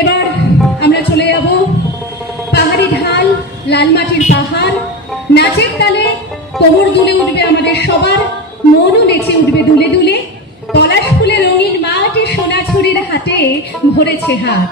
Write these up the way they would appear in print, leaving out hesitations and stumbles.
এবার আমরা চলে যাব পাহাড়ি ঢাল, লাল মাটির পাহাড়। নাচের তালে কোমর দুলে উঠবে আমাদের সবার, মনও নেচে উঠবে দুলে দুলে। পলাশ ফুলে রঙিন মাঠে সোনাঝুরির হাতে ভরেছে হাত।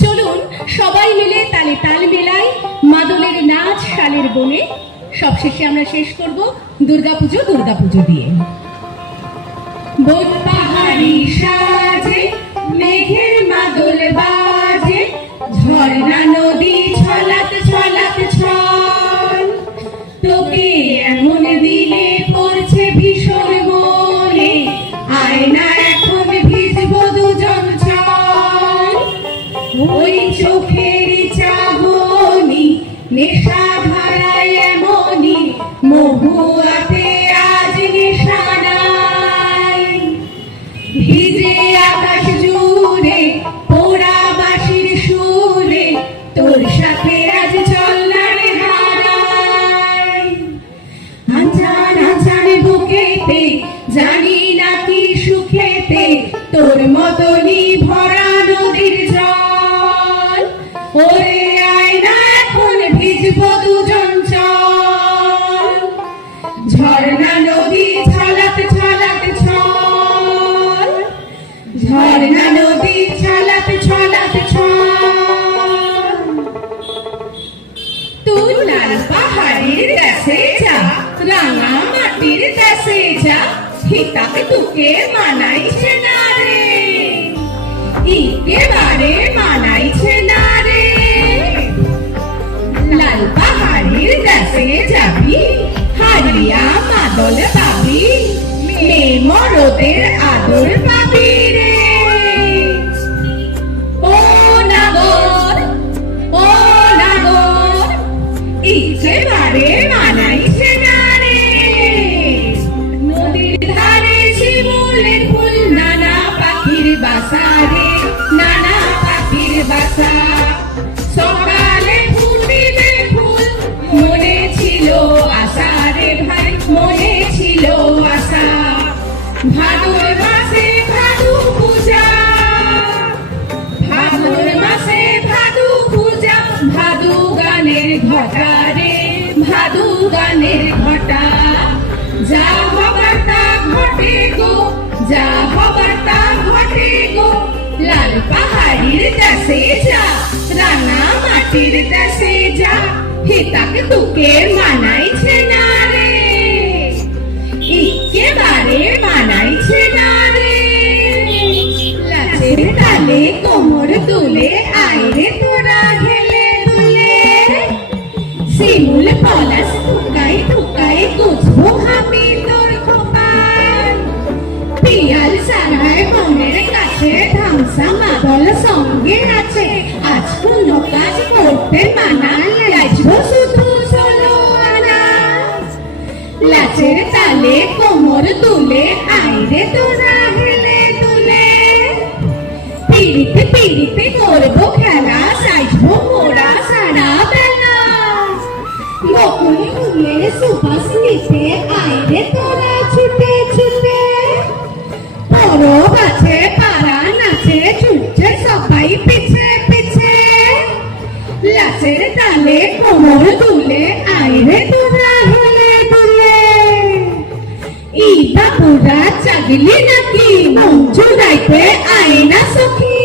চলুন সবাই মিলে তালে তাল মিলাই, মাদলের নাচ শালের বনে। সবশেষে আমরা শেষ করব দুর্গাপুজো দিয়ে। বোধ পাহাড়ি সাজে, মেঘের মাদল বাজে, ঝর্ণা নদী ছলাত ছলাত ছল। তোকে এমন দিনে পড়ছে ভীষণ মনে, আয়না এখন ভিজবো দুজন চল। ওই চোখের চাহনি নেশা ধারায় এমনই, মহুয়াতে আজ নিশানায়। ভিজে আকাশ জুড়ে পোড়া বাঁশির সুরে, তোর সাথে আজ চলনার হারায়। আঞ্জান আঞ্জান বুকেতে জানি না কি সুখেতে, তোর মতনই ভরা নদীর জল। ওরে আয়না এখন ভিজবো দুজন চল। ঝর্ণা নদী ছলাত ছলাত ছল, ঝর্ণা নদী ছলাত ছলাত ছল। তুই লাল পাহাড়ের কাছে যা, রাঙা মাটির কাছে যা, হিতাকে তোকে মানাইছে না রে, একেবারে মানাইছে না রে। লাল পাহাড়ের কাছে যাবি, হারিয়া মাদল পাবি, মেয়ে মরদের আদর পাবি রে। ও নাগর, ও নাগর, একেবারে মানাইছে না রে। নদীর ধারে শিমুলের ফুল, নানা পাখির বাসা রে, নানা পাখির বাসা। সকালে ফুটিবে ফুল, মনে ছিল আশা রে ভাই, মনে ছিল আশা। ভাদর মাসে ভাদু পূজা, ভাদর মাসে ভাদু পূজা, ভাদু গানের ঘটা রে, ভাদু গানের ঘটা। যা হবার তা ঘটে গো, যা হবার তা ঘটে গো। লাল পাহাড়ির কাছে যা, রাঙা মাটির কাছে যা, হিতাকে তোকে মানাইছে না রে, একেবারে মানাইছে না রে। লাচের তালে কোমর তুলে, আইরে তোরা হেলে দুলে। শিমুল পলাশ ঠুকাই ঠুকাই গুছবো আমি তোর খোপায়। পিয়াল সারায় মনের কাছে, ধামসা মাদল সঙ্গে আছে। আজ কোনো কাজ করতে মানা, লাজবো শুধু ষোলো আনা। লাচের তালে কোমর তুলে, আইরে তোরা হেলে দুলে। পিড়িতে পিড়িতে করবো খেলা, সাজবো মোরা সারা বেলা। বকুল ফুলের সুবাস নিতে, আইরে তোরা ছুটে ছুটে। বড় গাছে পাড়া নাচে, ছুটছে সবাই পিছে পিছে। লাচের তালে কোমর তুলে, আইরে তোরা হেলে দুলে। ই বাবুরা চাগলি নাকি, মঞ্জু রাইতে আয়না সখী।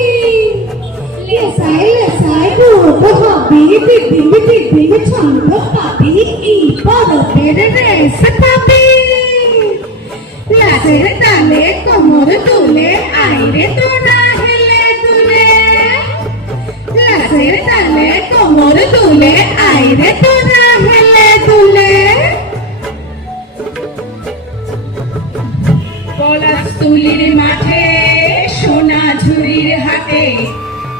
লেসাই লেসাই রূপ হবি, দিদিম দিদিম ছন্দ পাবি, ই বড়দের রেস পাবি। লাচের তালে কোমর তুলে, আইরে তোরা হেলে দুলে। লাচের তালে কোমর তুলে, আইরে তোরা হেলে দুলে। পলাশতুলির মাঠে, সোনাঝুরির হাটে,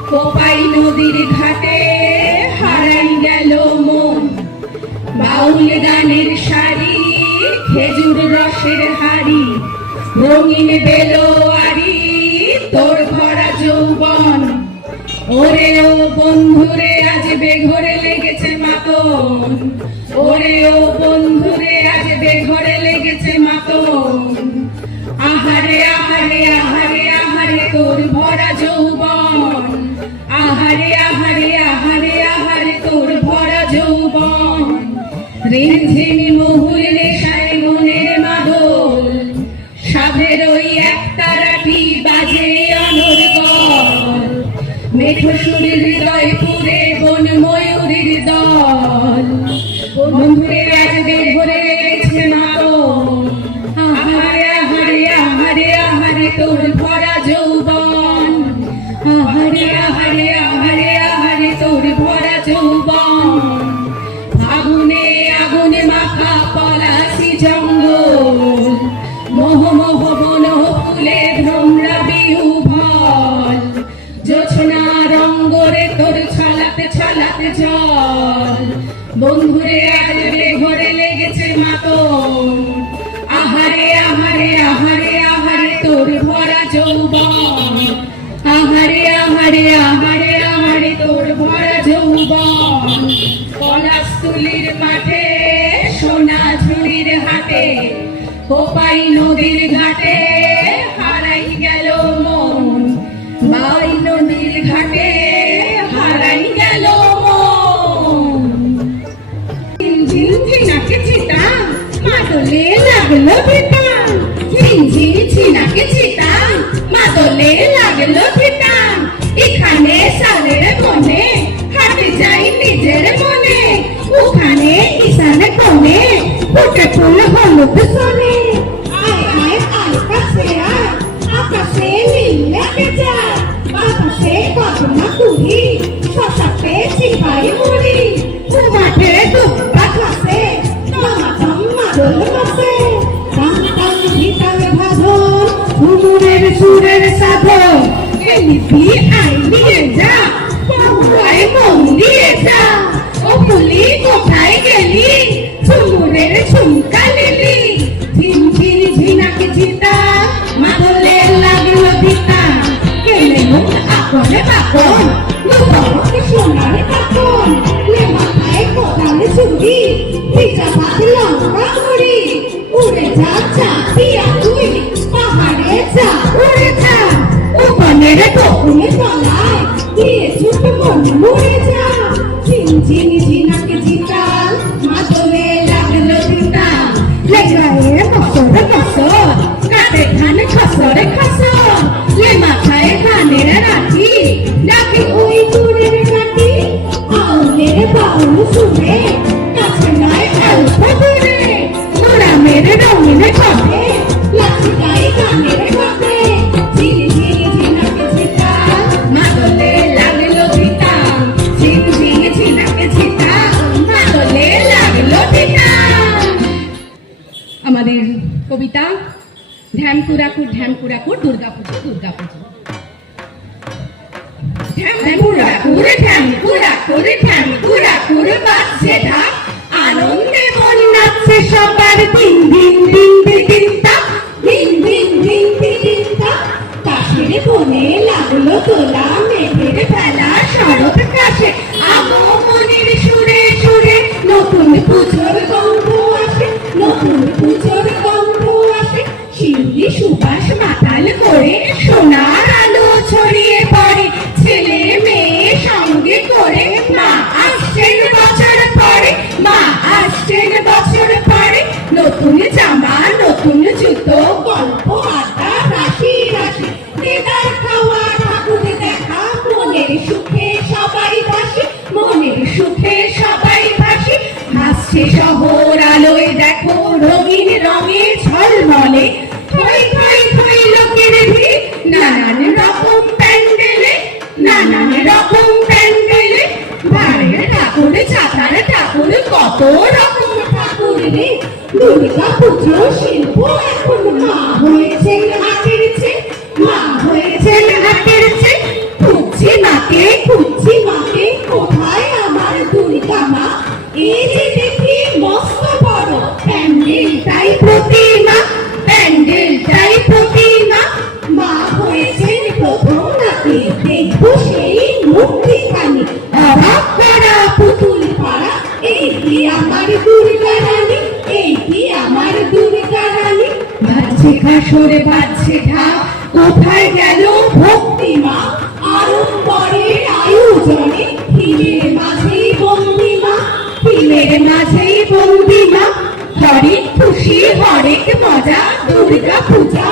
কোপাই নদীর ঘাটে হারাই গেল মন। বাউল গানের শাড়ি, খেজুর রসের হাড়ি, রঙিন বেলোয়ারি, তোর ভরা যৌবন। ওরে ও বন্ধুরে আজ বেঘরে লেগেছে মাতন, ওরে ও বন্ধুরে আজ বেঘরে লেগেছে মাতন। আহারে আহারে আহারে আহারে তোর ভরা যৌবন, আহারে আহারে আহারে আহারে তোর ভরা যৌবন। রিমঝিমি মহুর নেশায় মনের মাদল, সাধের ওই একতারাটি বাজে অনর্গল। মেঠো সুরের হৃদয় পুরে বন ময়ূরীর দল, বন্ধুরে আজকে ভরে রেখেছে মাতন। আহারে আহারে আহারে আহারে তোর ভরা যৌবন, আহারে আহারে আহারে আহারে তোর ভরা যৌবন। আগুনে আগুনে মাখা পলাশি জঙ্গল, মোহ মোহ বন ফুলে ভ্রমরা বিহুভল। জোছনা রঙ্গরে তোর ছলাতে ছলাতে জল, বন্ধুরে আজকে ঘরে লেগেছে মাতন। আহারে আহারে আহারে আহারে তোর ভরা যৌবন, আহারে আহারে আহারে আহারে তোর ভরা যৌবন। পলাশতুলির মাঠে সোনা ঝুড়ির হাটে, কোপাই নদীর ঘাটে হারাই গেল মন, বাই নদীর ঘাটে হারাই গেল মন। ঝিনঝিন ঝিনাকে ছিটা মাদলে লাগলো ফিতা, ঝিনঝিন ঝিনাকে ছিটা মাদলে লাগলো ফিতা। এখানে সালের বনে হাটে যাই নিজের মনে, ওখানে ঈশানে কোণে ফুটে ফুল হলুদ সোনে। আয় আয় আয় কাছে আয়, আকাশে নীল লেগে যায়, বাতাসে কদমা কুড়ি শশাতে চিপাই মুড়ি। ও মাঠে দুব্বা খাসে টমাটম মাদল বসে, টান টান ভিতর ভাধন ঘুমুরের সুরের সাধন। এলিপি আই নিয়ে যা, বহুয়ায় মন দিয়ে যা, ও ফুলি কোথায় গেলি ঝুমুরের ঝুমকা লিলি। ঝিনঝিন ঝিনাকে ঝিতা মাদলে লাগলো ভিতা, কেলে মুখ আকনে বাকন লুবকে সোনার কাকন। লে মাথায় কোদাল ছুরি ভিজা ভাত লঙ্কা মুড়ি, উড়ে যা চাপিয়া তুই পাহাড়ে যা উড়ে যা। ও বনের বকুনে তলায় দিয়ে ছুট মন মুড়ে যা। ঝিনঝিন ঝিনাকে ঝিতা মাদলে লাগলো ভিতা, লেগায়ে বছর বছর কাটে ধান খসর খসর। লে মাথায় ধানের রাখি ডাকে ওই দূরের কাটি, আউলের বাউল শুনে কাছে নয় অল্প দূরে। মোরামের রঙিন কবে লাঠি গায়ে গানের কবে, ঝিনঝিন ঝিনাকে ঝিতা মাদলে লাগলো ভিতা, ঝিনঝিন ঝিনাকে ঝিতা মাদলে লাগলো ভিতা। আমাদের কবিতা ঢ্যামকুরাকুর ঢ্যামকুরাকুর দুর্গাপুজো দুর্গাপুজো। ঢ্যামকুরাকুর ঢ্যামকুরাকুর ঢ্যামকুরাকুর বাজছে ঢাক, আনন্দে মন নাচছে সবার দিন দিন দিন দিন তা, দিন দিন দিন দিন তা। কাশের কোণে লাগলো তোলা মেঘের ফেলা শরৎ কাশে, আগমনের সুরে সুরে নতুন পুজোর গন্ধ আসে, নতুন পুজোর গন্ধ আসে। শিউলি সুবাস মাতাল করে সোনার আলো ছড়িয়ে পড়ে, ছেলে মেয়ে সঙ্গে করে মা আসছেন বছর পরে, মা আসছেন বছর পরে। নতুন জামা নতুন জুতো গল্প আড্ডা রাশি রাশি, দেদার খাওয়া ঠাকুর দেখা মনের সুখে সবাই ভাসি, মনের সুখে সবাই ভাসি। হাসছে শহর আলোয় দেখো রঙিন রঙে ঝলমলে, থই থই থই লোকের ভিড় নানান রকম প্যান্ডেলে, নানান রকম প্যান্ডেলে। ভাড়ের ঠাকুর ছাতার ঠাকুর কত রকম ঠাকুর রে, দুর্গা পুজো শিল্প এখন মা হয়েছেন হাতের চেয়ে, মা হয়েছেন হাতের চেয়ে। খুঁজছি মাকে খুঁজছি মাকে কোথায় আমার দুর্গা মা, এই যে দেখি মস্ত বড় প্যান্ডেলটাই প্রতিমা, প্যান্ডেলটাই প্রতিমা। মা হয়েছেন প্রথম নাকি দেখবো সেই মূর্তিখানি, অবাক করা পুতুল পাড়া এই কি আমার দুর্গা রানী, এই কি আমার দুর্গা রানী। বাজছে কাসর বাজছে ঢাক কোথায় গেল ভক্তিমা আড়ম্বরের আয়োজনে হিমের মাঝেই বন্দিমা হিমের মাঝেই বন্দিমা হরেক খুশি হরেক মজা দুর্গা পূজা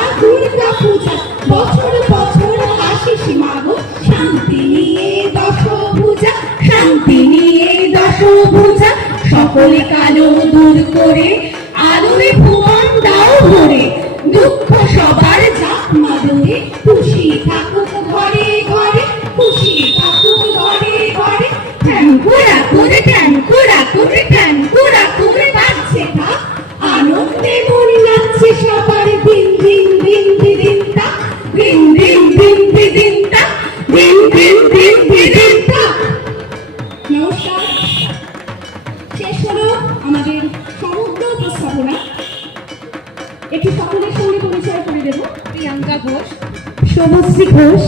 বছর বছর আসিস মাগো শান্তি নিয়ে দশভুজা শান্তি নিয়ে দশভুজা সকলে কালো দূর করে আলোরে ভুবন দাও ভরে দুঃখ সবার যাক মাদুরে খুশি থাকুক ঘরে ঘরে খুশি থাকুক ঘরে ঘরে ট্যাঙ্কুরা করে ট্যাঙ্কুরা করে ট্যাঙ্কুরা করে বাজছে থাক আনন্দে মন নাচছে সবার দিন দিন দিন দিন তা দিন দিন দিন দিন তা দিন দিন দিন দিন তা। নমস্কার, শেষ হলো আমাদের সমগ্র উপস্থাপনা। একটু সকলের সঙ্গে পরিচয় করে দেব। প্রিয়াঙ্কা ঘোষ, শুভশ্রী ঘোষ,